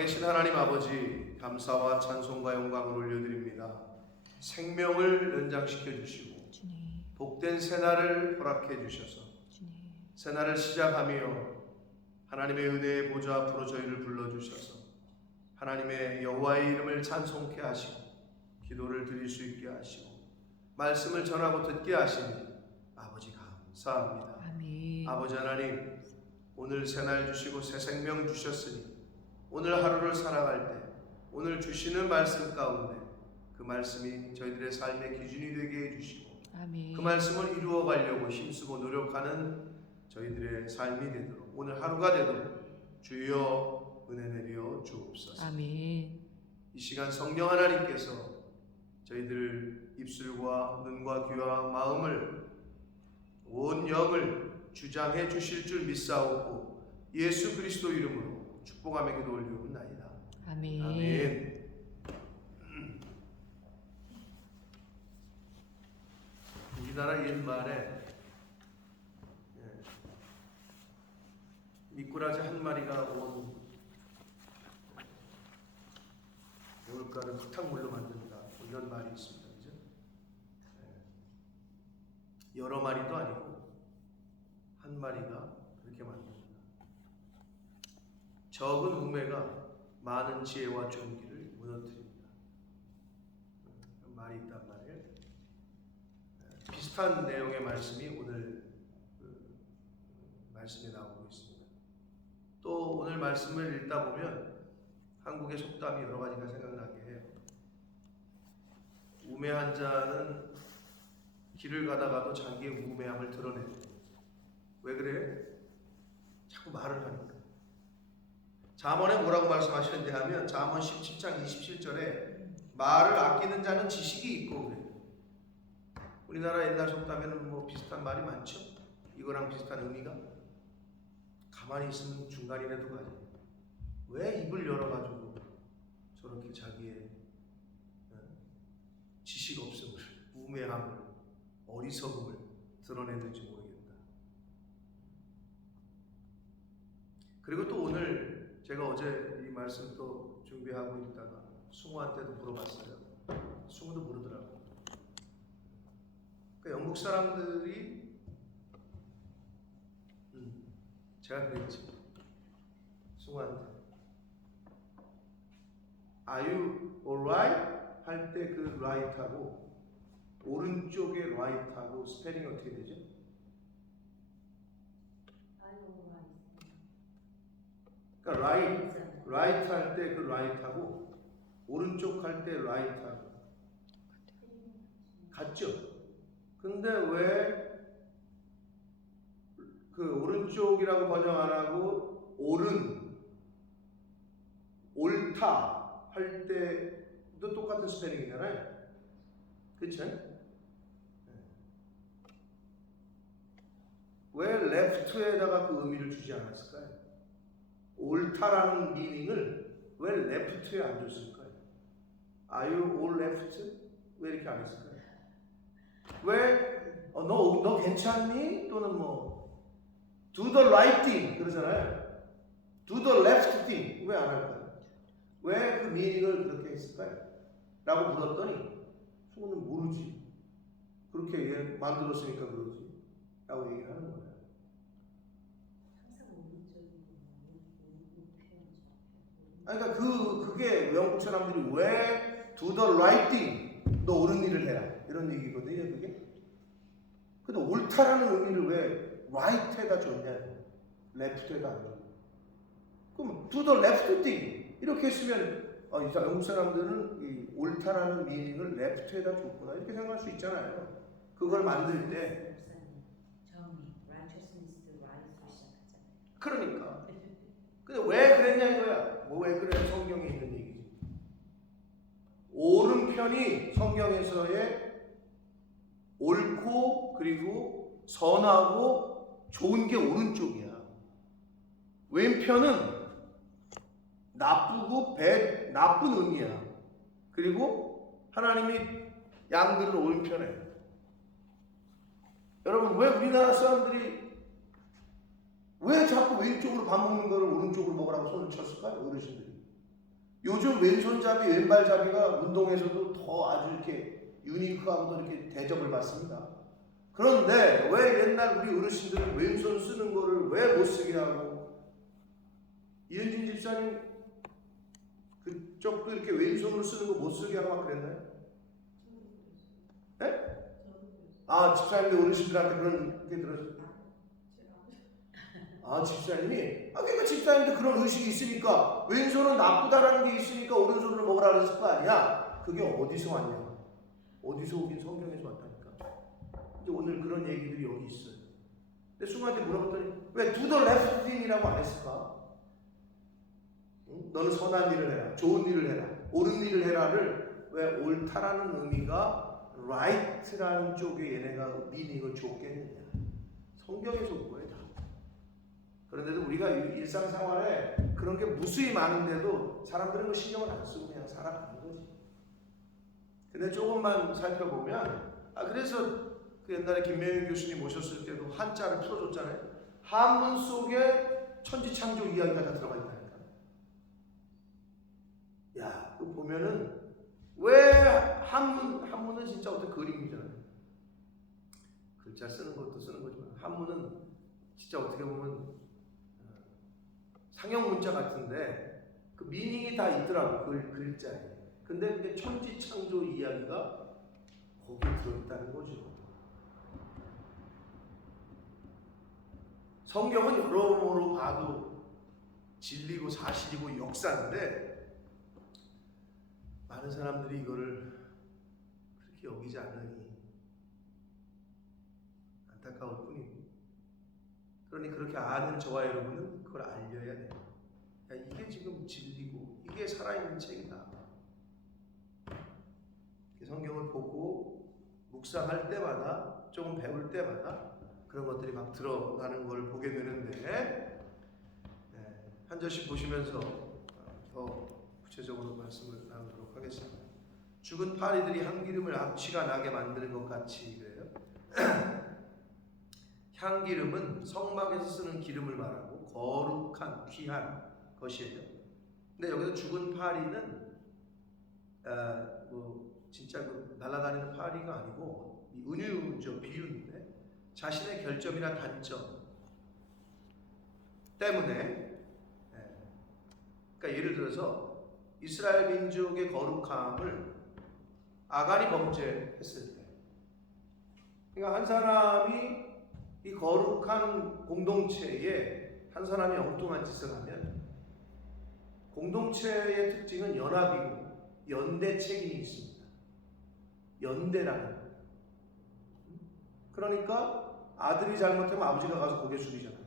계신 하나님 아버지, 감사와 찬송과 영광을 올려드립니다. 생명을 연장시켜 주시고 주님, 복된 새날을 허락해 주셔서 주님, 새날을 시작하며 하나님의 은혜의 보좌 앞으로 저희를 불러주셔서 하나님의 여호와의 이름을 찬송케 하시고 기도를 드릴 수 있게 하시고 말씀을 전하고 듣게 하시니 아버지 감사합니다. 아멘. 아버지 하나님, 오늘 새날 주시고 새 생명 주셨으니 오늘 하루를 살아갈 때 오늘 주시는 말씀 가운데 그 말씀이 저희들의 삶의 기준이 되게 해주시고 아멘. 그 말씀을 이루어 가려고 힘쓰고 노력하는 저희들의 삶이 되도록 오늘 하루가 되도록 주여 은혜 내려 주옵소서. 아멘. 이 시간 성령 하나님께서 저희들 입술과 눈과 귀와 마음을 온 영을 주장해 주실 줄 믿사오고 예수 그리스도 이름으로 축복하며 기도 올리옵나이다. 아멘. 아멘. 우리나라 옛말에 미꾸라지 한 마리가 온 겨울가를 흙탕물로 만든다, 이런 말이 있습니다. 그죠? 여러 마리도 아니고 한 마리가 그렇게 만듭니다. 적은 우매가 많은 지혜와 존귀를 무너뜨립니다. 말이 있단 말이에요. 비슷한 내용의 말씀이 오늘 말씀에 나오고 있습니다. 또 오늘 말씀을 읽다 보면 한국의 속담이 여러 가지가 생각나게 해요. 우매한 자는 길을 가다가도 자기의 우매함을 드러낸대. 왜 그래? 자꾸 말을 하니까. 잠언에 뭐라고 말씀하시는데 하면 잠언 17장 27절에 말을 아끼는 자는 지식이 있고 그래요. 우리나라 옛날 속담에는 뭐 비슷한 말이 많죠. 이거랑 비슷한 의미가 가만히 있으면 중간이라도 가지. 왜 입을 열어가지고 저렇게 자기의 지식 없음을, 우매함을, 어리석음을 드러내는지 모르겠다. 그리고 또 오늘 제가 어제 이 말씀 또 준비하고 있다가 승우한테도 물어봤어요. 승우도 모르더라고요. 그러니까 영국 사람들이 제가 그랬지. 승우한테 Are you alright? 할 때 그 right하고 오른쪽에 right하고 스페링이 어떻게 되죠? 그러니까 right 할 때 그 right하고 오른쪽 할 때 right하고 같죠? 근데 왜 그 오른쪽이라고 번역 안 하고 옳은, 옳다 할 때도 똑같은 스페링이잖아요. 그쵸? 왜 left에다가 그 의미를 주지 않았을까요? 옳다라는 미닝을 왜 left에 안 줬을까요? Are you all left? 왜 이렇게 안 했을까요? 왜 너 괜찮니? 또는 뭐 do the right thing 그러잖아요. do the left thing 왜 안 할까요? 왜 그 미닝을 그렇게 했을까요? 라고 물었더니 승우는 모르지. 그렇게 만들었으니까 그러지 라고 얘기를 하는 거예요. 그러니까 그게 영국 사람들이 왜 do the right thing 너 옳은 일을 해라 이런 얘기거든요. 그게. 근데 옳다라는 의미를 왜 right에다 줬냐, left에다 안 줬냐. 그럼 do the left thing 이렇게 했으면 영국 사람들은 이 옳다라는 미닝을 left에다 줬구나 이렇게 생각할 수 있잖아요. 그걸 만들 때. 그러니까. 근데 왜 그랬냐 이거야. 뭐 왜 그래? 성경에 있는 얘기지. 오른편이 성경에서의 옳고 그리고 선하고 좋은 게 오른쪽이야. 왼편은 나쁘고 나쁜 의미야. 그리고 하나님이 양들을 오른편에. 여러분 왜 우리나라 사람들이 왜 자꾸 왼쪽으로 밥 먹는 거를 오른쪽으로 먹으라고 손을 쳤을까요? 어르신들이. 요즘 왼손잡이, 왼발잡이가 운동에서도 더 아주 이렇게 유니크하고 이렇게 대접을 받습니다. 그런데 왜 옛날 우리 어르신들은 왼손 쓰는 거를 왜 못 쓰게 하고, 이은진 집사님 그쪽도 이렇게 왼손으로 쓰는 거 못 쓰게 하고 막 그랬나요? 네? 아, 집사님들 어르신들한테 그런 게 들었어요. 아, 집사님이? 아, 그러니까 집사님들 그런 의식이 있으니까 왼손은 나쁘다라는 게 있으니까 오른손으로 먹으라 그랬을 거 아니야? 그게 어디서 왔냐? 어디서 오긴 성경에서 왔다니까. 이제 오늘 그런 얘기들이 여기 있어요. 근데 수모한테 물어봤더니 왜 do the left thing이라고 안 했을까? 응? 너는 선한 일을 해라, 좋은 일을 해라, 옳은 일을 해라를 왜 옳다라는 의미가 right라는 쪽에 얘네가 미닝을 줬겠느냐? 성경에서 온 거예요. 그런데도 우리가 일상생활에 그런 게 무수히 많은데도 사람들은 그 신경을 안 쓰고 그냥 살아가는 거지. 근데 조금만 살펴보면, 그래서 그 옛날에 김명희 교수님 오셨을 때도 한자를 풀어줬잖아요. 한문 속에 천지창조 이야기가 다 들어가 있다니까. 야, 그 보면은 왜 한문은 진짜 어떤 그림이잖아요. 글자 쓰는 것도 쓰는 거지만 한문은 진짜 어떻게 보면 상형 문자 같은데 그 미닝이 다 있더라고, 그 글자에. 근데 그게 천지창조 이야기가 거기에 들어있다는 거죠. 성경은 여러모로 봐도 진리고 사실이고 역사인데 많은 사람들이 이거를 그렇게 여기지 않으니 안타까울 뿐이고, 그러니 그렇게 아는 저와 여러분은 그걸 알려야 돼요. 야, 이게 지금 진리고 이게 살아있는 책이다. 성경을 보고 묵상할 때마다, 조금 배울 때마다 그런 것들이 막 들어가는 걸 보게 되는데, 한 절씩 보시면서 더 구체적으로 말씀을 나누도록 하겠습니다. 죽은 파리들이 향기름을 악취가 나게 만드는 것 같이 그래요. 향기름은 성막에서 쓰는 기름을 말하고 거룩한 귀한 것이에요. 근데 여기서 죽은 파리는 진짜 그 날아다니는 파리가 아니고 은유죠, 비유인데 자신의 결점이나 단점 때문에, 그러니까 예를 들어서 이스라엘 민족의 거룩함을 아간이 범죄했을 때, 그러니까 한 사람이 이 거룩한 공동체에 한 사람이 엉뚱한 짓을 하면 공동체의 특징은 연합이고 연대 책임이 있습니다. 연대라는. 그러니까 아들이 잘못하면 아버지가 가서 고개 숙이잖아요.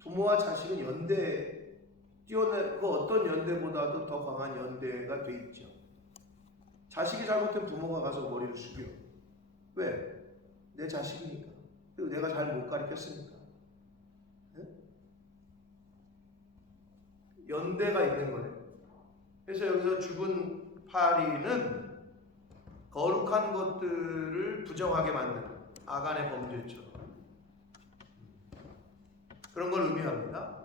부모와 자식은 연대, 그 어떤 연대보다도 더 강한 연대가 돼 있죠. 자식이 잘못하면 부모가 가서 머리를 숙여. 왜? 내 자식이니까. 그리고 내가 잘 못 가르쳤으니까. 연대가 있는 거예요. 그래서 여기서 죽은 파리는 거룩한 것들을 부정하게 만드는 아간의 범죄처럼 그런 걸 의미합니다.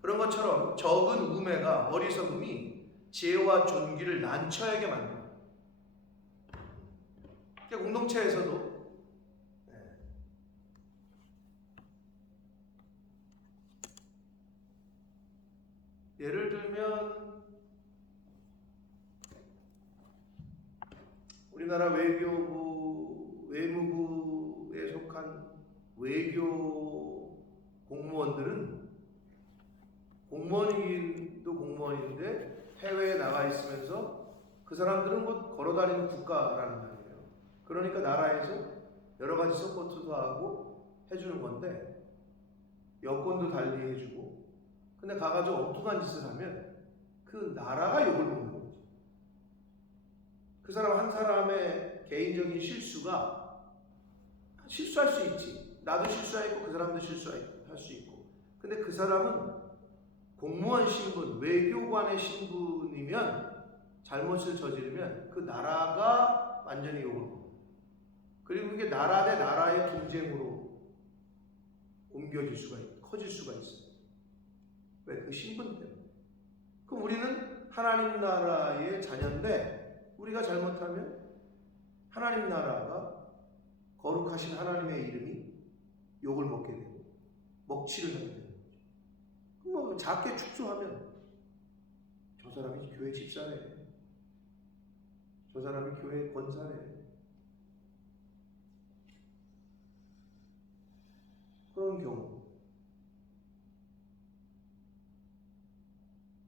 그런 것처럼 적은 우매가, 어리석음이 지혜와 존귀를 난처하게 만듭니다. 공동체에서도 예를 들면 우리나라 외무부에 속한 외교 공무원들은 공무원이기도 공무원인데 해외에 나가 있으면서 그 사람들은 곧 걸어다니는 국가라는 말이에요. 그러니까 나라에서 여러 가지 서포트도 하고 해주는 건데 여권도 달리 해주고, 근데 가가지고 엉뚱한 짓을 하면 그 나라가 욕을 먹는 거죠. 그 사람 한 사람의 개인적인 실수가, 실수할 수 있지. 나도 실수했고 그 사람도 실수할 수 있고. 근데 그 사람은 공무원 신분, 외교관의 신분이면 잘못을 저지르면 그 나라가 완전히 욕을 먹어요. 그리고 이게 나라 대 나라의 분쟁으로 옮겨질 수가 있고 커질 수가 있어요. 왜? 그 신분 때문에. 그럼 우리는 하나님 나라의 자녀인데 우리가 잘못하면 하나님 나라가 거룩하신 하나님의 이름이 욕을 먹게 되고 먹칠을 하게 되는 거죠. 뭐 작게 축소하면 저 사람이 교회 집사래, 저 사람이 교회 권사래, 그런 경우.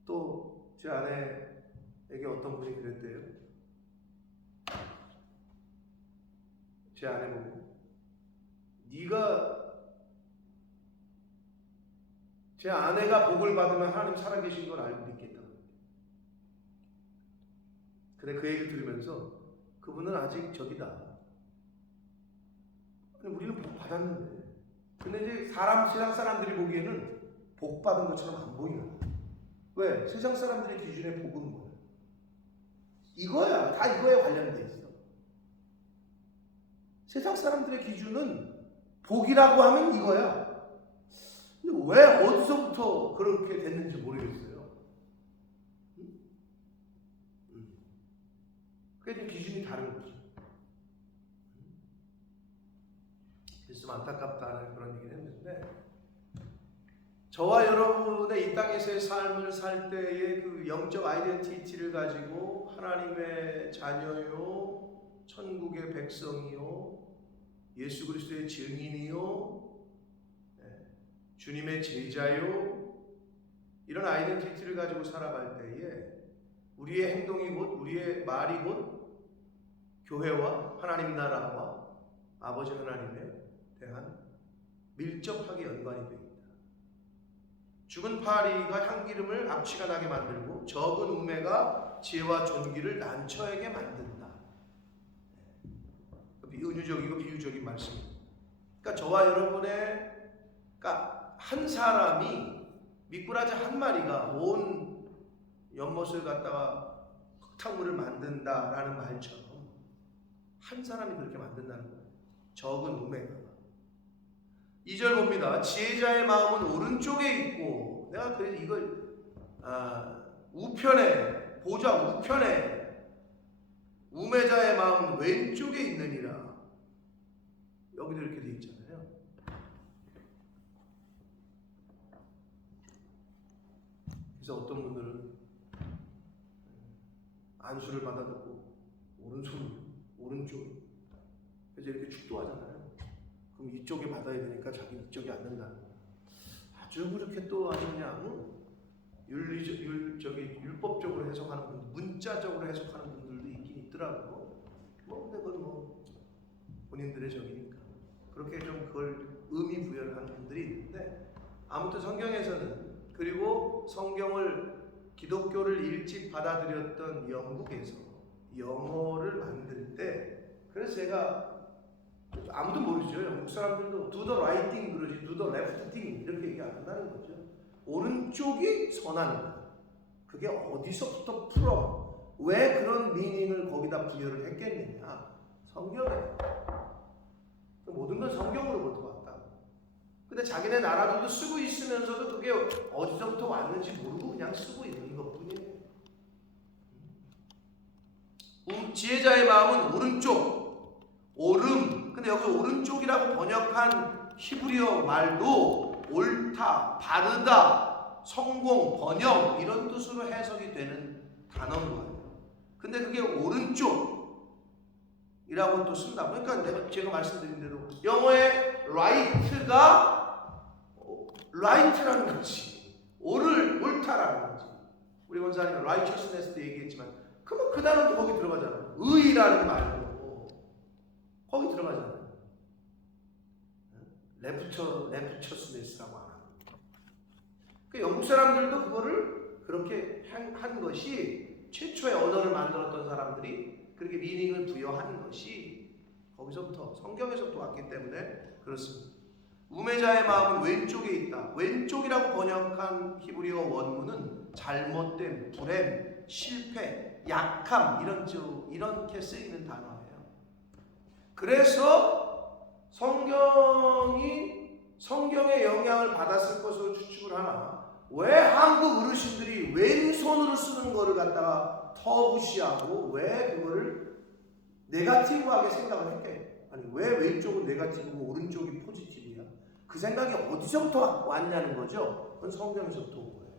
또 제 아내에게 어떤 분이 그랬대요. 제 아내 보고, 네가 제 아내가 복을 받으면 하나님 살아계신 걸 알고 믿겠다. 근데 그 얘기를 들으면서 그분은 아직 저기다. 우리는 복 받았는데. 근데 이제 세상 사람들이 보기에는 복 받은 것처럼 안 보이는. 왜? 세상 사람들의 기준에 복은 뭐야? 이거야. 다 이거에 관련돼 있어. 세상 사람들의 기준은 복이라고 하면 이거야. 근데 왜 어디서부터 그렇게 됐는지 모르겠어요. 그게 기준이 다른 거죠. 그래서 좀 안타깝다는 그런 얘기를 했는데, 저와 여러분의 이 땅에서의 삶을 살 때의 그 영적 아이덴티티를 가지고 하나님의 자녀요, 천국의 백성이요, 예수 그리스도의 증인이요, 주님의 제자요, 이런 아이덴티티를 가지고 살아갈 때에 우리의 행동이 곧, 우리의 말이 곧 교회와 하나님 나라와 아버지 하나님에 대한 밀접하게 연관이 되어 있다. 죽은 파리가 향기름을 악취가 나게 만들고 적은 우매가 지혜와 존귀를 난처하게 만든다. 은유적이고 비유적인 말씀입니다. 그러니까 저와 여러분의, 그러니까 한 사람이 미꾸라지 한 마리가 온 연못을 갖다가 흙탕물을 만든다라는 말처럼 한 사람이 그렇게 만든다는 거예요. 적은 우매가. 2절 봅니다. 지혜자의 마음은 오른쪽에 있고, 내가 그래서 이걸 우편에, 보좌 우편에 우매자의 마음은 왼쪽에 있느니라. 여기도 이렇게 돼 있잖아요. 그래서 어떤 분들은 안수를 받아듣고 오른쪽 그래서 이렇게 축도하잖아요. 그럼 이쪽에 받아야 되니까 자기 이쪽에 앉는다는 거예요. 아주 그렇게 또 아주 그냥 율법적으로 해석하는 분, 문자적으로 해석하는 분들도 있긴 있더라고. 근데 그건 본인들의 적이니까 그렇게 좀 그걸 의미 부여를 하는 분들이 있는데, 아무튼 성경에서는, 그리고 성경을 기독교를 일찍 받아들였던 영국에서 영어를 만들 때, 그래서 제가 아무도 모르죠. 영국 사람들도 do the right thing 그러지 do the left thing 이렇게 얘기 안 한다는 거죠. 오른쪽이 선한 것. 그게 어디서부터 풀어? 왜 그런 미닝을 거기다 부여를 했겠느냐? 성경에. 모든 건 성경으로부터 왔다. 근데 자기네 나라들도 쓰고 있으면서도 그게 어디서부터 왔는지 모르고 그냥 쓰고 있는 것뿐이에요. 지혜자의 마음은 오른쪽, 오름. 근데 여기서 오른쪽이라고 번역한 히브리어 말도 옳다, 바르다, 성공, 번영 이런 뜻으로 해석이 되는 단어인 거예요. 근데 그게 오른쪽이라고 또 쓴다. 그러니까 제가 말씀드린 대로 영어의 right가 right라는 거지. 옳다라는 거지. 우리 원사님 righteousness도 얘기했지만 그러면 그 단어도 거기 들어가잖아요. 의라는 말도 거기 들어가잖아요. 레프처스네스라고 하나. 그 영국 사람들도 그거를 그렇게 한 것이, 최초의 언어를 만들었던 사람들이 그렇게 미닝을 부여한 것이 거기서부터, 성경에서부터 왔기 때문에 그렇습니다. 우매자의 마음은 왼쪽에 있다. 왼쪽이라고 번역한 히브리어 원문은 잘못됨, 불행, 실패, 약함 이렇게 쓰이는 단어예요. 그래서 성경의 영향을 받았을 것으로 추측을 하나, 왜 한국 어르신들이 왼손으로 쓰는 거를 갖다가 터부시하고 왜 그거를 네거티브하게 생각을 했게? 아니 왜 왼쪽은 네거티브고 오른쪽이 포지티브야? 그 생각이 어디서부터 왔냐는 거죠. 그건 성경에서부터 온 거예요.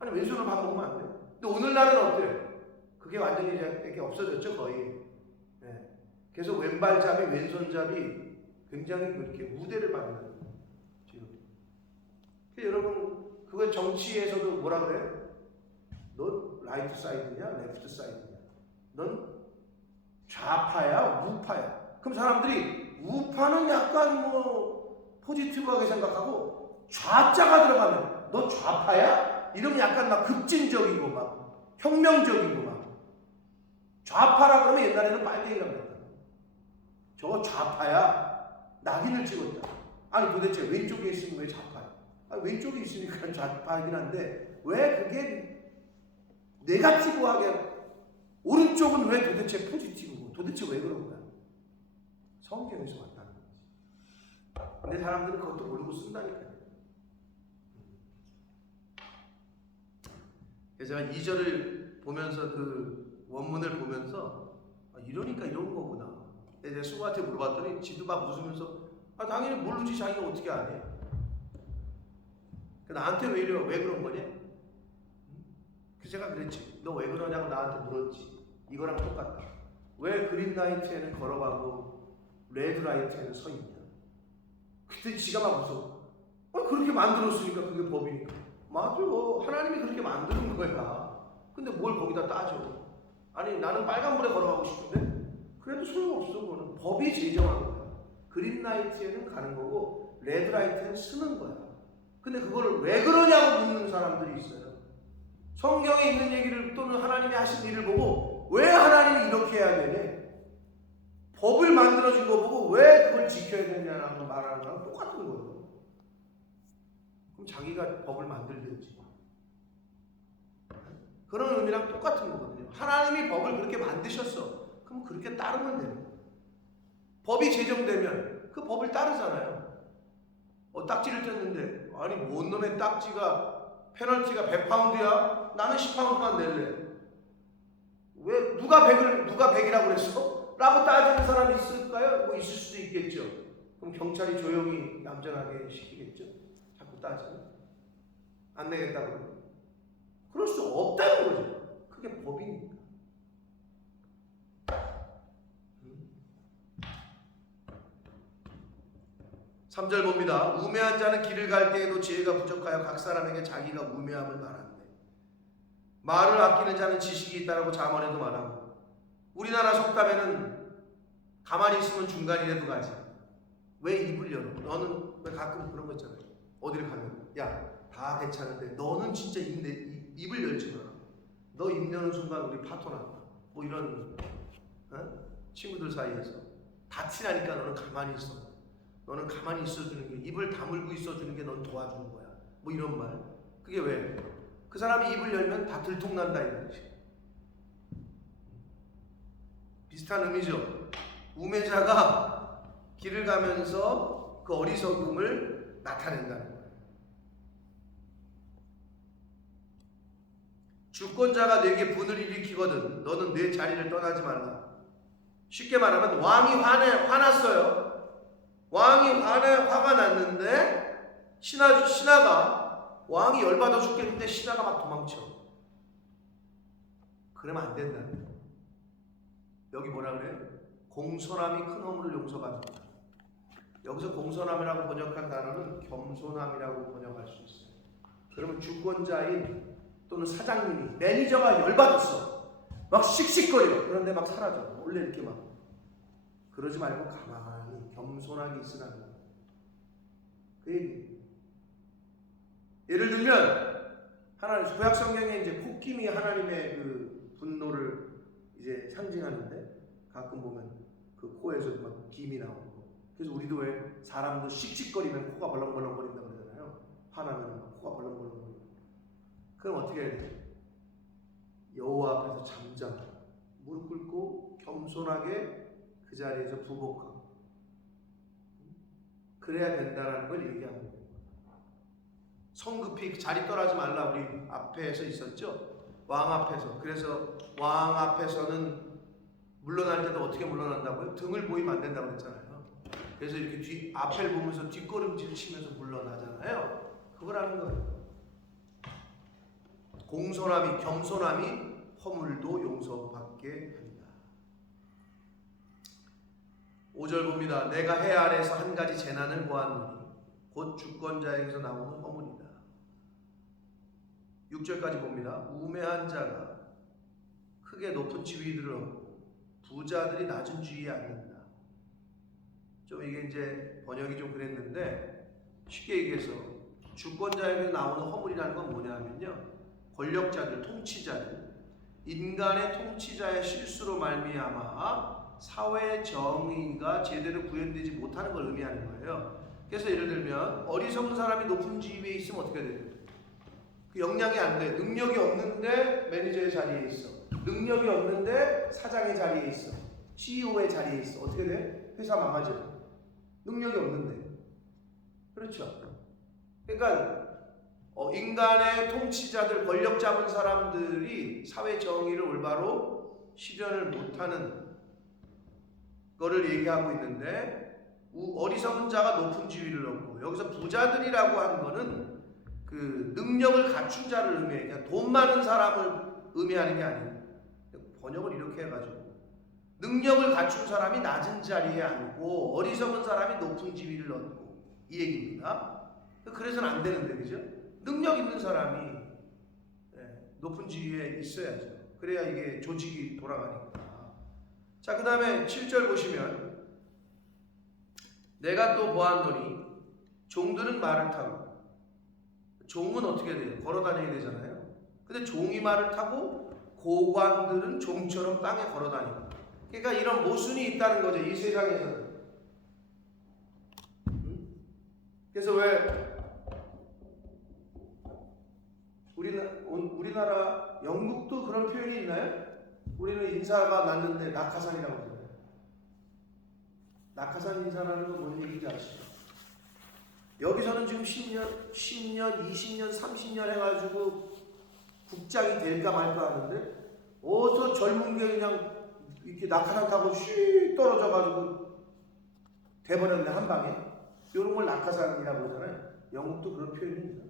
아니 왼손으로 밥 먹으면 안 돼? 근데 오늘날은 어때요? 그게 완전히 이렇게 없어졌죠 거의. 네. 그래서 왼발잡이 왼손잡이 굉장히 그렇게 우대를 받는 거예요. 지금. 여러분 그거 정치에서도 뭐라 그래요? 넌 라이트 사이드냐 레프트 사이드냐? 넌 좌파야 우파야? 그럼 사람들이 우파는 약간 뭐 포지티브하게 생각하고 좌자가 들어가면 너 좌파야? 이러면 약간 막 급진적이고 막 혁명적이고 막 좌파라 그러면 옛날에는 빨갱이라고 했다. 저거 좌파야? 낙인을 찍었다. 아니 도대체 왼쪽에 있으면 왜 좌파야? 아니, 왼쪽에 있으니까 좌파이긴 한데 왜 그게 네거티브하게 오른쪽은 왜 도대체 포지티브고 도대체 왜 그런 거야? 성경에서 왔다는 거지. 근데 사람들은 그것도 모르고 쓴다니까요. 그래서 제가 2절을 보면서 그 원문을 보면서 이러니까 이런 거구나. 내가 수고한테 물어봤더니 지도 막 웃으면서 당연히 모르지 자기가 어떻게 아냐. 나한테 왜 이래? 왜 그런 거냐? 그래서 제가 그랬지. 너 왜 그러냐고 나한테 물었지. 이거랑 똑같다. 왜 그린라이트에는 걸어가고 레드라이트에는 서 있냐? 그때 지가 막 웃어. 그렇게 만들었으니까 그게 법이니까. 맞아. 하나님이 그렇게 만드는 거야. 근데 뭘 거기다 따져? 아니 나는 빨간불에 걸어가고 싶은데 그래도 소용없어. 그거는 법이 제정한 거야. 그린라이트에는 가는 거고 레드라이트에는 쓰는 거야. 근데 그걸 왜 그러냐고 묻는 사람들이 있어요. 성경에 있는 얘기를 또는 하나님이 하신 일을 보고 왜 하나님이 이렇게 해야 되냐? 법을 만들어준 거 보고 왜 그걸 지켜야 되냐라고 말하는 거랑 똑같은 거예요. 그럼 자기가 법을 만들든지. 그런 의미랑 똑같은 거거든요. 하나님이 법을 그렇게 만드셨어. 그럼 그렇게 따르면 됩니다. 법이 제정되면 그 법을 따르잖아요. 딱지를 뗐는데 아니 뭔 놈의 딱지가 페널티가 100파운드야? 나는 10파운드만 낼래. 왜 누가 100이라고 그랬어? 라고 따지는 사람이 있을까요? 뭐 있을 수도 있겠죠. 그럼 경찰이 조용히 얌전하게 시키겠죠. 자꾸 따지면 안 내겠다고. 그럴 수 없다는 거죠. 그게 법이니까. 3절 봅니다. 우매한 자는 길을 갈 때에도 지혜가 부족하여 각 사람에게 자기가 우매함을 말하는데 말을 아끼는 자는 지식이 있다라고 잠언에도 말하고 우리나라 속담에는 가만히 있으면 중간이라도 가지. 왜 입을 열어? 너는 왜 가끔 그런 거 있잖아요. 어디를 가면 야 다 괜찮은데 너는 진짜 입을 열지 마. 너 입 여는 순간 우리 파토 난다. 뭐 이런 친구들 사이에서 다치라니까 너는 가만히 있어. 너는 가만히 있어주는 게 입을 다물고 있어주는 게 넌 도와주는 거야. 뭐 이런 말. 그게 왜? 그 사람이 입을 열면 다 들통난다 이거지. 비슷한 의미죠. 우매자가 길을 가면서 그 어리석음을 나타낸다는 거예요. 주권자가 내게 분을 일으키거든 너는 내 자리를 떠나지 말라. 쉽게 말하면 왕이 화났어요. 왕이 화가 났는데 신하가 왕이 열받아 죽겠는데 신하가 막 도망쳐. 그러면 안 된다는 거예요. 여기 뭐라 그래요? 공손함이 큰 허물을 용서받는다. 여기서 공손함이라고 번역한 단어는 겸손함이라고 번역할 수 있어요. 그러면 주권자인 또는 사장님이 매니저가 열받았어. 막 씩씩거려. 그런데 막 사라져. 원래 이렇게 막 그러지 말고 가만히 겸손하게 있으라는 거예요. 그 얘기. 예를 들면 하나님 구약 성경에 이제 콧김이 하나님의 그 분노를 이제 상징하는데 가끔 보면 그 코에서 막 김이 나오고. 그래서 우리도 왜 사람도 씩씩거리면 코가 벌렁벌렁거린다 그러잖아요. 화나면 막 코가 벌렁벌렁거리고. 그럼 어떻게 해야 돼요? 여호와 앞에서 잠잠 무릎 꿇고 겸손하게 그 자리에서 부복하고 그래야 된다라는 걸 얘기하는 거예요. 성급히 자리 떠나지 말라 우리 앞에서 있었죠. 왕 앞에서. 그래서 왕 앞에서는 물러날 때도 어떻게 물러난다고요? 등을 보이면 안 된다고 그랬잖아요. 그래서 이렇게 앞을 보면서 뒷걸음질 치면서 물러나잖아요. 그거라는 거예요. 공손함이, 겸손함이 허물도 용서받게 한다. 5절 봅니다. 내가 해 아래에서 한 가지 재난을 보았노니 곧 주권자에게서 나오는 허물이다. 6절까지 봅니다. 우매한 자가 크게 높은 지위들을 얻고 부자들이 낮은 지위에 앉는다. 좀 이게 이제 번역이 좀 그랬는데 쉽게 얘기해서 주권자에게 나오는 허물이라는 건 뭐냐면요, 권력자들, 통치자들, 인간의 통치자의 실수로 말미암아 사회의 정의가 제대로 구현되지 못하는 걸 의미하는 거예요. 그래서 예를 들면 어리석은 사람이 높은 지위에 있으면 어떻게 돼요? 그 역량이 안 돼. 능력이 없는데 매니저의 자리에 있어. 능력이 없는데 사장의 자리에 있어. CEO의 자리에 있어. 어떻게 돼? 회사 망하죠. 능력이 없는데. 그렇죠. 그러니까 인간의 통치자들, 권력 잡은 사람들이 사회 정의를 올바로 실현을 못하는 거를 얘기하고 있는데, 어리석은 자가 높은 지위를 얻고, 여기서 부자들이라고 하는 거는 그 능력을 갖춘 자를 의미해요. 그냥 돈 많은 사람을 의미하는 게 아니에요. 번역을 이렇게 해가지고 능력을 갖춘 사람이 낮은 자리에 앉고 어리석은 사람이 높은 지위를 얻고, 이 얘기입니다. 그래서는 안 되는데, 그죠? 능력 있는 사람이 높은 지위에 있어야죠. 그래야 이게 조직이 돌아가니까. 자, 그 다음에 7절 보시면 내가 또 보았노니 종들은 말을 타고, 종은 어떻게 돼요? 걸어 다녀야 되잖아요. 근데 종이 말을 타고 고관들은 종처럼 땅에 걸어 다니고. 그러니까 이런 모순이 있다는 거죠, 이 세상에서는. 그래서 왜 우리나라, 영국도 그런 표현이 있나요? 우리는 인사가 났는데 낙하산이라고 하잖아요. 낙하산 인사라는 건 뭔 얘기인지 아시죠? 여기서는 지금 10년, 20년, 30년 해가지고 국장이 될까 말까 하는데, 어서 젊은 게 그냥 이렇게 낙하산 타고 쉬 떨어져가지고 돼버렸네, 한 방에. 이런 걸 낙하산이라고 하잖아요. 영국도 그런 표현이 있어요.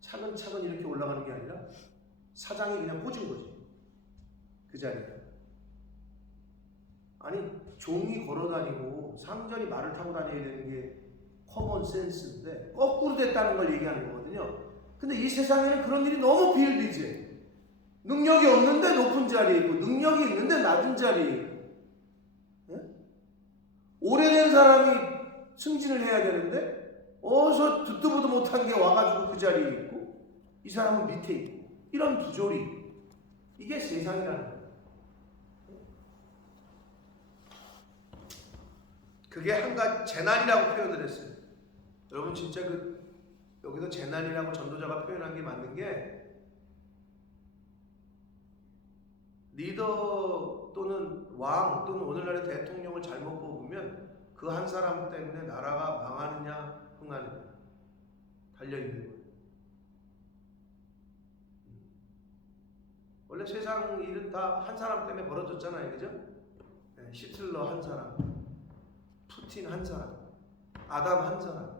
차근차근 이렇게 올라가는 게 아니라 사장이 그냥 꽂은 거지, 그 자리에. 아니, 종이 걸어다니고 상전이 말을 타고 다녀야 되는 게 커먼 센스인데 거꾸로 됐다는 걸 얘기하는 거거든요. 근데 이 세상에는 그런 일이 너무 비일비재해. 능력이 없는데 높은 자리에 있고, 능력이 있는데 낮은 자리에 있고. 네? 오래된 사람이 승진을 해야 되는데 어서 듣도 보도 못한 게 와가지고 그 자리에 있고, 이 사람은 밑에 있고, 이런 부조리, 이게 세상이라는 거예요. 그게 한 가지 재난이라고 표현을 했어요. 여러분 진짜 여기서 재난이라고 전도자가 표현한 게 맞는 게, 리더 또는 왕 또는 오늘날의 대통령을 잘못 뽑으면 그 한 사람 때문에 나라가 망하느냐 흥하느냐 달려있는 거예요. 원래 세상 일은 다 한 사람 때문에 벌어졌잖아요, 그죠? 히틀러 한 사람, 푸틴 한 사람, 아담 한 사람,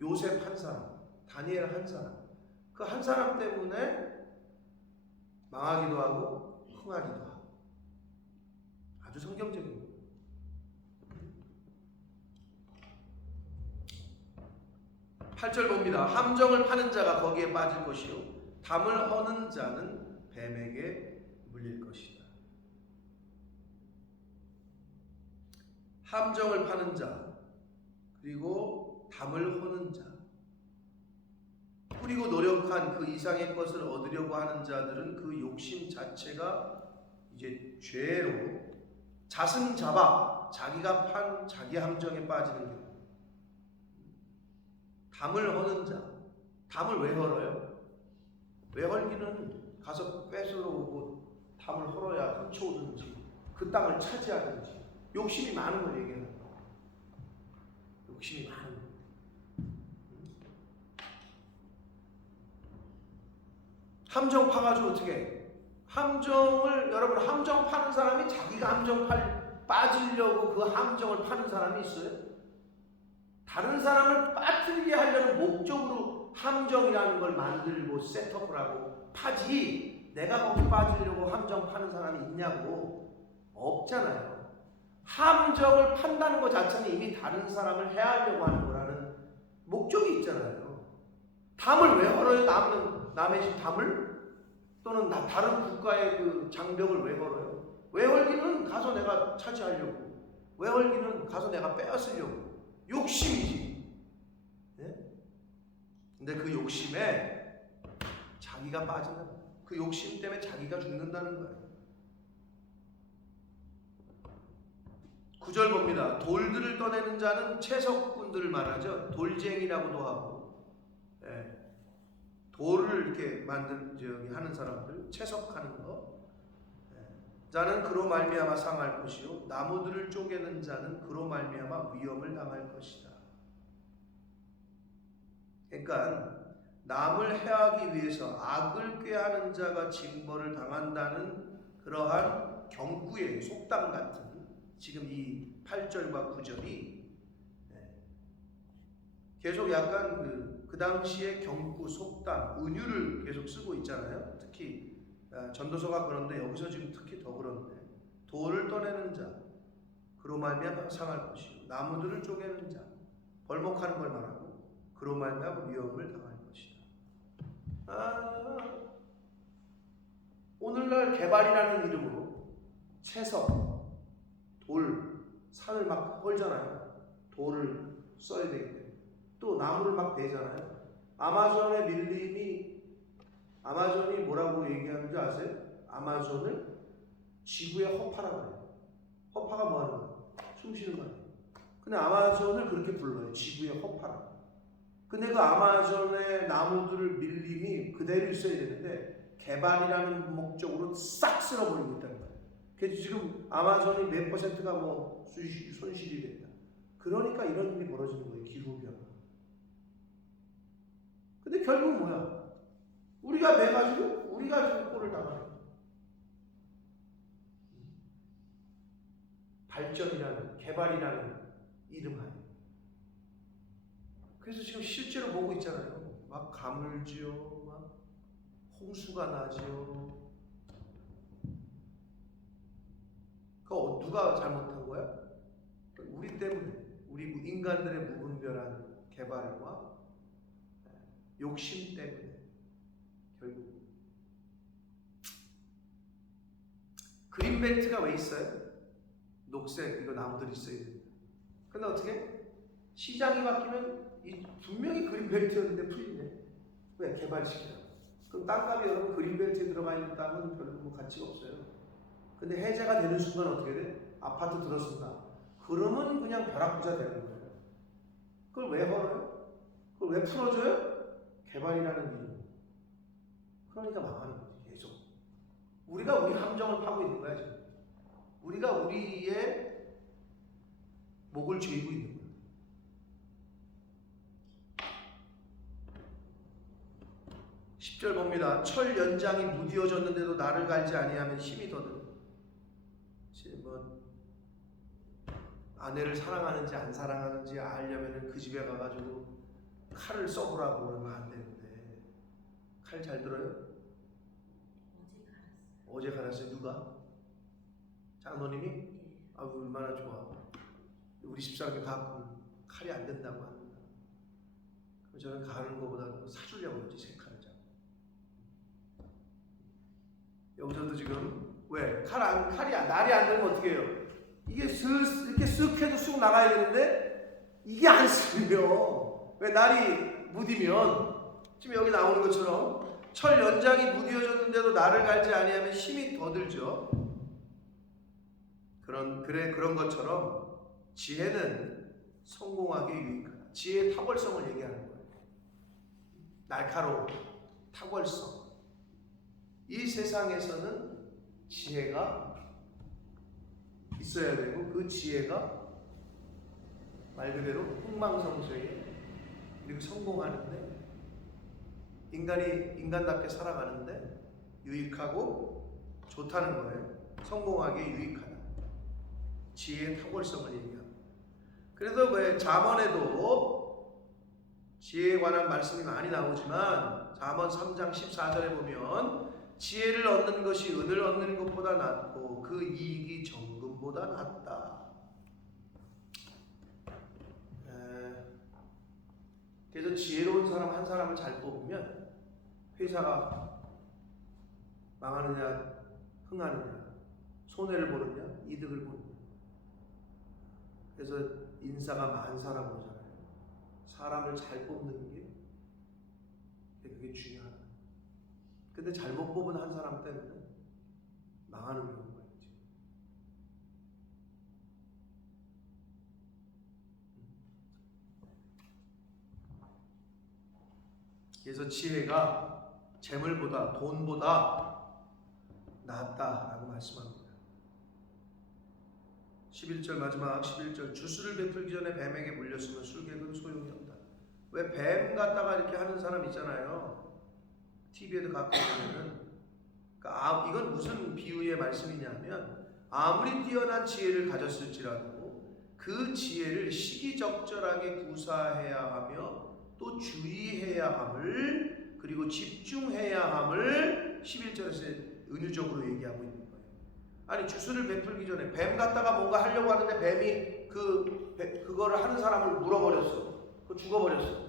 요셉 한 사람, 다니엘 한 사람. 그 한 사람 때문에 망하기도 하고 흥하기도 하고. 아주 성경적인 거예요. 8절 봅니다. 함정을 파는 자가 거기에 빠질 것이요 담을 허는 자는 뱀에게 물릴 것이다. 함정을 파는 자, 그리고 담을 허는 자, 뿌리고 노력한 그 이상의 것을 얻으려고 하는 자들은 그 욕심 자체가 이제 죄로 자승 잡아 자기가 판 자기 함정에 빠지는 거예요. 담을 허는 자, 담을 왜 헐어요? 왜 헐기는 가서 뺏으러 오고 담을 헐어야 훔쳐오든지 그 땅을 차지하든지, 욕심이 많은 걸 얘기하는 거예요. 욕심이 많은 거예요. 함정 파가지고 어떻게 해? 여러분 함정 파는 사람이 자기가 빠지려고 그 함정을 파는 사람이 있어요? 다른 사람을 빠뜨리게 하려는 목적으로 함정이라는 걸 만들고 셋업을 하고 파지, 내가 거기 빠지려고 함정 파는 사람이 있냐고. 없잖아요. 함정을 판다는 것 자체는 이미 다른 사람을 해하려고 하는 거라는 목적이 있잖아요. 담을 왜 헐어요? 남의 집 담을? 또는 다른 국가의 그 장벽을 왜 헐어요? 왜 헐기는 가서 내가 차지하려고, 왜 헐기는 가서 내가 빼앗으려고. 욕심이지. 네? 근데 그 욕심에 자기가 빠진다. 그 욕심 때문에 자기가 죽는다는 거예요. 9절 봅니다. 돌들을 떠내는 자는 채석꾼들을 말하죠. 돌쟁이라고도 하고, 예. 돌을 이렇게 하는 사람들, 채석하는 거. 예. 자는 그로 말미암아 상할 것이요, 나무들을 쪼개는 자는 그로 말미암아 위험을 당할 것이다. 그러니까 남을 해하기 위해서 악을 꾀하는 자가 징벌을 당한다는 그러한 경고의 속담 같은 지금 이 8절과 9절이 계속 약간 그 당시의 경고, 속담, 은유를 계속 쓰고 있잖아요. 특히 전도서가 그런데 여기서 지금 특히 더 그런데, 돌을 떠내는 자 그로 말미암아 상할 것이요, 나무들을 쪼개는 자, 벌목하는 걸 말하고 그로 말미암아 위험을 당할 것이다. 오늘날 개발이라는 이름으로 채석, 돌, 산을 막 헐잖아요. 돌을 써야 되기 때문에. 또 나무를 막 베잖아요. 아마존의 밀림이, 아마존이 뭐라고 얘기하는지 아세요? 아마존을 지구의 허파라고 해요. 허파가 뭐 하는 거예요? 숨 쉬는 거 아니에요. 근데 아마존을 그렇게 불러요. 지구의 허파라고. 근데 그 아마존의 나무들을 밀림이 그대로 있어야 되는데 개발이라는 목적으로 싹 쓸어버리고 있다는 거예요. 그래서 지금 아마존이 몇 %가 손실이 된다. 그러니까 이런 일이 벌어지는 거예요. 기후변화. 근데 결국 뭐야? 우리가 매가지고 우리가 지금 꼴을 당하는 거예요. 발전이라는, 개발이라는 이름 하에. 그래서 지금 실제로 보고 있잖아요. 막 가물지요, 막 홍수가 나지요. 그거 누가 잘못한 거야? 우리 때문에, 우리 인간들의 무분별한 개발과 욕심 때문에 결국. 그린벨트가 왜 있어요? 녹색 이거 나무들이 있어야 됩니다. 근데 어떻게? 시장이 바뀌면 분명히 그린벨트였는데 풀리네. 왜? 개발시켜요. 그럼 땅값이 여러분 그린벨트에 들어가 있는 땅은 별로 뭐 가치가 없어요. 근데 해제가 되는 순간 어떻게 돼? 아파트 들어선다. 그러면 그냥 벼락부자 되는 거예요. 그걸 왜 헐어요? 그걸 왜 풀어줘요? 개발이라는 이유. 그러니까 망하는 거지, 계속. 우리가 우리 함정을 파고 있는 거야, 지금. 우리가 우리의 목을 죄고 있는 거야. 10절 봅니다. 철 연장이 무디어졌는데도 나를 갈지 아니하면 힘이 더들. 뭐 아내를 사랑하는지 안 사랑하는지 알려면 그 집에 가가지고 칼을 써보라고 그러면 안 되는데. 칼 잘 들어요? 어제 갈았어요. 누가? 장로님이? 아, 얼마나 좋아. 우리 집사람이 가끔 칼이 안 된다고 합니다. 그럼 저는 가는 것보다 사주려고 그러지, 새 칼을. 여기서도 지금 왜? 날이 안 되면 어떻게 해요? 이게 이렇게 쓱 해도 쑥 나가야 되는데 이게 안 쓰려. 왜? 날이 무디면 지금 여기 나오는 것처럼 철 연장이 무디어졌는데도 나를 갈지 아니하면 힘이 더 들죠. 그런 것처럼 지혜는 성공하기 유익하다. 지혜의 탁월성을 얘기하는 거예요. 날카로움, 탁월성. 이 세상에서는 지혜가 있어야 되고 그 지혜가 말 그대로 흥망성쇠에 그리고 성공하는데 인간이 인간답게 살아가는데 유익하고 좋다는 거예요. 성공하기에 유익하다. 지혜의 탁월성을 얘기합니다. 그래서 왜 잠언에도 지혜에 관한 말씀이 많이 나오지만 잠언 3장 14절에 보면 지혜를 얻는 것이 은을 얻는 것보다 낫고 그 이익이 정금보다 낫다. 그래서 지혜로운 사람 한 사람을 잘 뽑으면 회사가 망하느냐 흥하느냐 손해를 보느냐 이득을 보느냐. 그래서 인사가 만사라고 그러잖아요. 사람을 잘 뽑는 게 그게 중요하다. 근데 잘못 뽑은 한 사람 때문에 망하는 경우가 있지. 그래서 지혜가 재물보다 돈보다 낫다라고 말씀합니다. 11절 마지막 11절 주술을 베풀기 전에 뱀에게 물렸으면 술객은 소용이 없다. 왜 뱀 갖다가 이렇게 하는 사람 있잖아요. TV에도 가끔 보면은. 그러니까 이건 무슨 비유의 말씀이냐면 아무리 뛰어난 지혜를 가졌을지라도 그 지혜를 시기적절하게 구사해야 하며 또 주의해야 함을 그리고 집중해야 함을 11절에서 은유적으로 얘기하고 있는 거예요. 아니 주술을 베풀기 전에 뱀 갖다가 뭔가 하려고 하는데 뱀이 그거를 하는 사람을 물어버렸어. 죽어버렸어.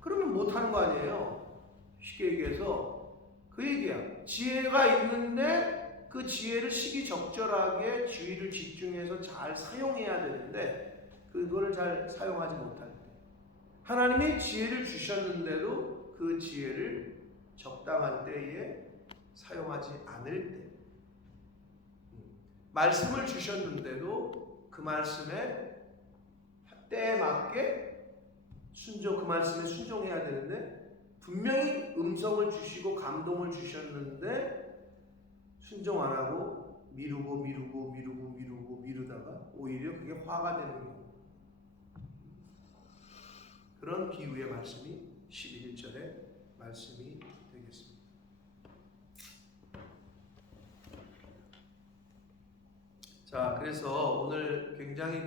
그러면 못하는 거 아니에요. 쉽게 얘기해서 그 얘기야. 지혜가 있는데 그 지혜를 시기적절하게 주의를 집중해서 잘 사용해야 되는데 그거를 잘 사용하지 못할 때 하나님이 지혜를 주셨는데도 그 지혜를 적당한 때에 사용하지 않을 때 말씀을 주셨는데도 그 말씀에 때에 맞게 그 말씀에 순종해야 되는데 분명히 음성을 주시고 감동을 주셨는데 순종 안 하고 미루다가 오히려 그게 화가 되는 경우. 그런 비유의 말씀이 11절의 말씀이 되겠습니다. 자, 그래서 오늘 굉장히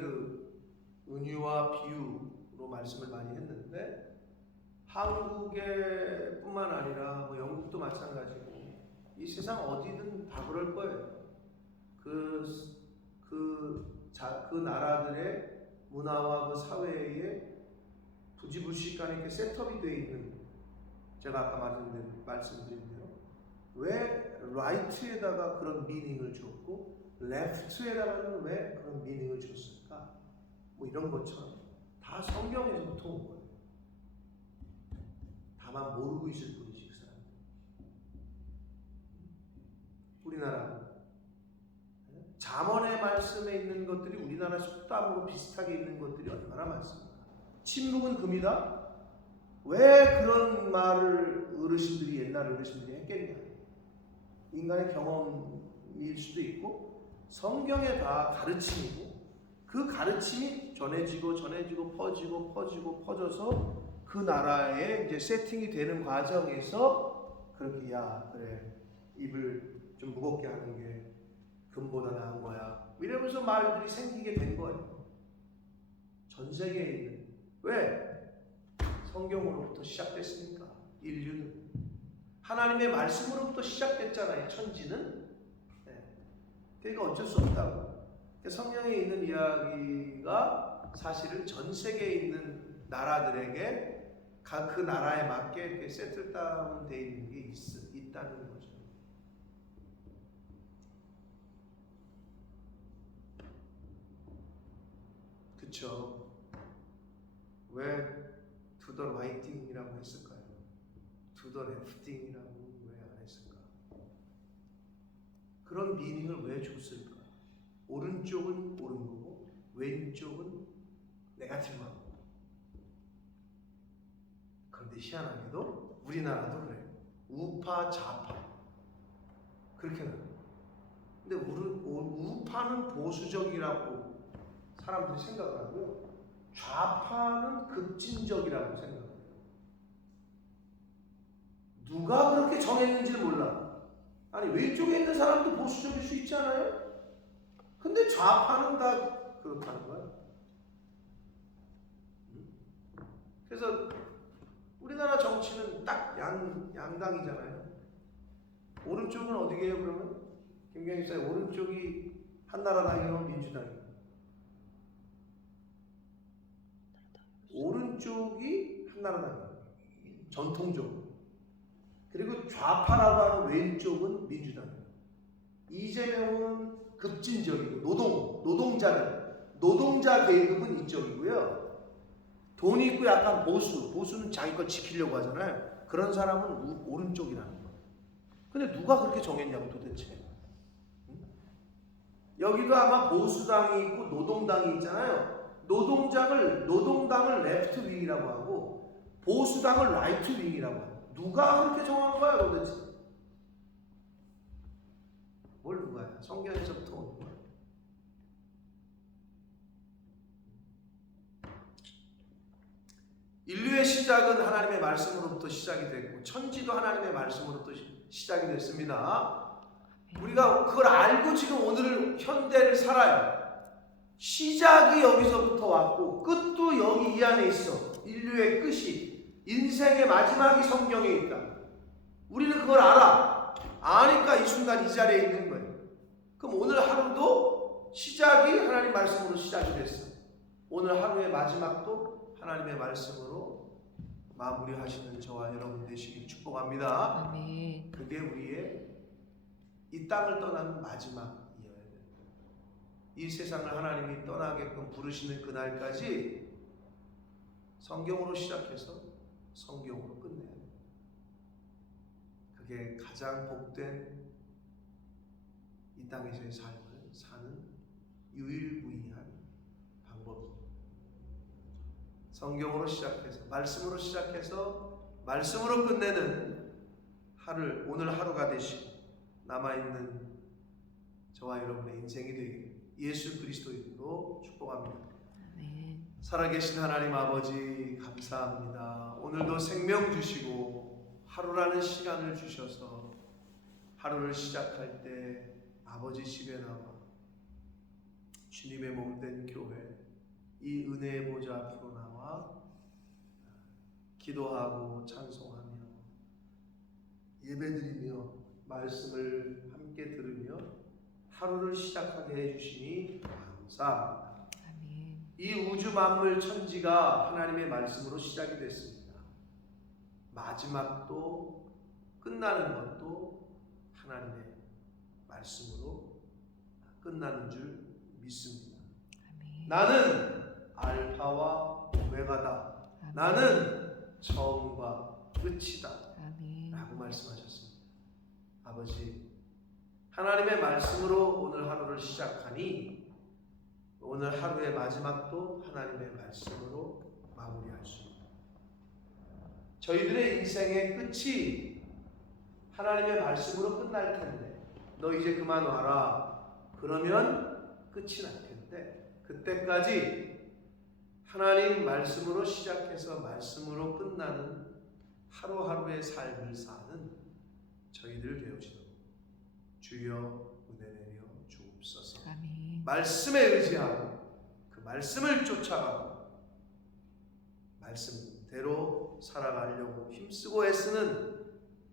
은유와 비유로 말씀을 많이 했는데 한국에 뿐만 아니라 영국도 마찬가지고 이 세상 어디든 다 그럴 거예요. 그 나라들의 문화와 그 사회에 부지불식간에 이렇게 셋업이 되어 있는 제가 아까 말씀드린 대로 왜 라이트에다가 그런 미닝을 줬고 레프트에다가는 왜 그런 미닝을 줬을까? 이런 것처럼 다 성경에서부터 온 거예요. 다만 모르고 있을 뿐이지 그 사람. 우리나라 잠언의 말씀에 있는 것들이 우리나라 속담으로 비슷하게 있는 것들이 얼마나 많습니까? 침묵은 금이다. 왜 그런 말을 옛날 어르신들이 했겠냐? 인간의 경험일 수도 있고 성경에 다 가르침이고 그 가르침이 전해지고 퍼져서 그 나라에 이제 세팅이 되는 과정에서 그렇게 그래 입을 좀 무겁게 하는 게 금보다 나은 거야 이러면서 말들이 생기게 된 거예요. 전 세계에 있는 왜? 성경으로부터 시작됐으니까 인류는 하나님의 말씀으로부터 시작됐잖아요. 천지는. 그러니까 어쩔 수 없다고. 성경에 있는 이야기가 사실은 전 세계에 있는 나라들에게 그 나라에 맞게 이렇게 세틀다운 되어 있는 게 있다는 거죠. 그쵸? 왜 to the righting이라고 했을까요? to the lefting이라고 왜 안 했을까? 그런 미닝을 왜 줬을까? 오른쪽은 옳은 거고 왼쪽은 내가 틀린 거고. 그런데 희한하게도 우리나라도 그래요. 우파 좌파 그렇게 나요. 근데 우파는 보수적이라고 사람들이 생각을 하고요. 좌파는 급진적이라고 생각해요. 누가 그렇게 정했는지는 몰라. 아니 왼쪽에 있는 사람도 보수적일 수 있지 않아요? 근데 좌파는 다 그렇다는 거야. 그래서 우리나라 정치는 딱 양당이잖아요. 오른쪽은 어디게요 그러면? 김경희 씨 오른쪽이 한나라당이요 민주당이요? 오른쪽이 한나라당이에요. 전통적으로. 그리고 좌파라고 하는 왼쪽은 민주당이에요. 이재명은 급진적이고 노동자 계급은 이쪽이고요. 돈 있고 약간 보수는 자기 걸 지키려고 하잖아요. 그런 사람은 오른쪽이라는 거예요. 근데 누가 그렇게 정했냐고 도대체. 여기도 아마 보수당이 있고 노동당이 있잖아요. 노동당을 레프트 윙이라고 하고 보수당을 라이트 윙이라고 하고 누가 그렇게 정한 거야 도대체? 뭘 누가야? 성경에서부터 온 거야. 인류의 시작은 하나님의 말씀으로부터 시작이 됐고 천지도 하나님의 말씀으로부터 시작이 됐습니다. 우리가 그걸 알고 지금 오늘 현대를 살아요. 시작이 여기서부터 왔고 끝도 여기 이 안에 있어. 인류의 끝이 인생의 마지막이 성경에 있다. 우리는 그걸 알아. 아니까 이 순간 이 자리에 있는 거예요. 그럼 오늘 하루도 시작이 하나님 말씀으로 시작이 됐어. 오늘 하루의 마지막도 하나님의 말씀으로 마무리하시는 저와 여러분 되시길 축복합니다. 아멘. 그게 우리의 이 땅을 떠나는 마지막이어야 돼요. 이 세상을 하나님이 떠나게끔 부르시는 그날까지 성경으로 시작해서 성경으로 끝내야 돼요. 그게 가장 복된 이 땅에서의 삶을 사는 유일무이한 방법입니다. 성경으로 시작해서 말씀으로 시작해서 말씀으로 끝내는 오늘 하루가 되시고 남아있는 저와 여러분의 인생이 되기를 예수 그리스도 이름으로 축복합니다. 아멘. 살아계신 하나님 아버지 감사합니다. 오늘도 생명 주시고 하루라는 시간을 주셔서 하루를 시작할 때 아버지 집에 나와 주님의 몸된 교회 이 은혜의 보좌 앞으로 나와 기도하고 찬송하며 예배드리며 말씀을 함께 들으며 하루를 시작하게 해주시니 감사합니다. 아멘. 이 우주 만물 천지가 하나님의 말씀으로 시작이 됐습니다. 마지막도 끝나는 것도 하나님의 말씀으로 끝나는 줄 믿습니다. 아멘. 나는 알파와 오메가다. 아멘. 나는 처음과 끝이다. 아멘. 라고 말씀하셨습니다. 아버지, 하나님의 말씀으로 오늘 하루를 시작하니 오늘 하루의 마지막도 하나님의 말씀으로 마무리할 수 있다. 저희들의 인생의 끝이 하나님의 말씀으로 끝날 텐데 너 이제 그만 와라. 그러면 끝이 날 텐데 그때까지 하나님 말씀으로 시작해서 말씀으로 끝나는 하루하루의 삶을 사는 저희들 되어지도록 주여 은혜 내려 주옵소서. 아멘. 말씀에 의지하고 그 말씀을 쫓아가고 말씀대로 살아가려고 힘쓰고 애쓰는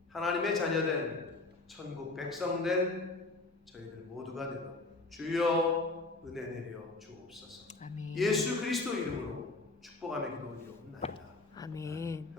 하나님의 자녀된 천국 백성된 저희들 모두가 되라 주여 은혜 내려 주옵소서. 아멘. 예수 그리스도 이름으로 축복하며 기도 올리옵나이다. 아멘.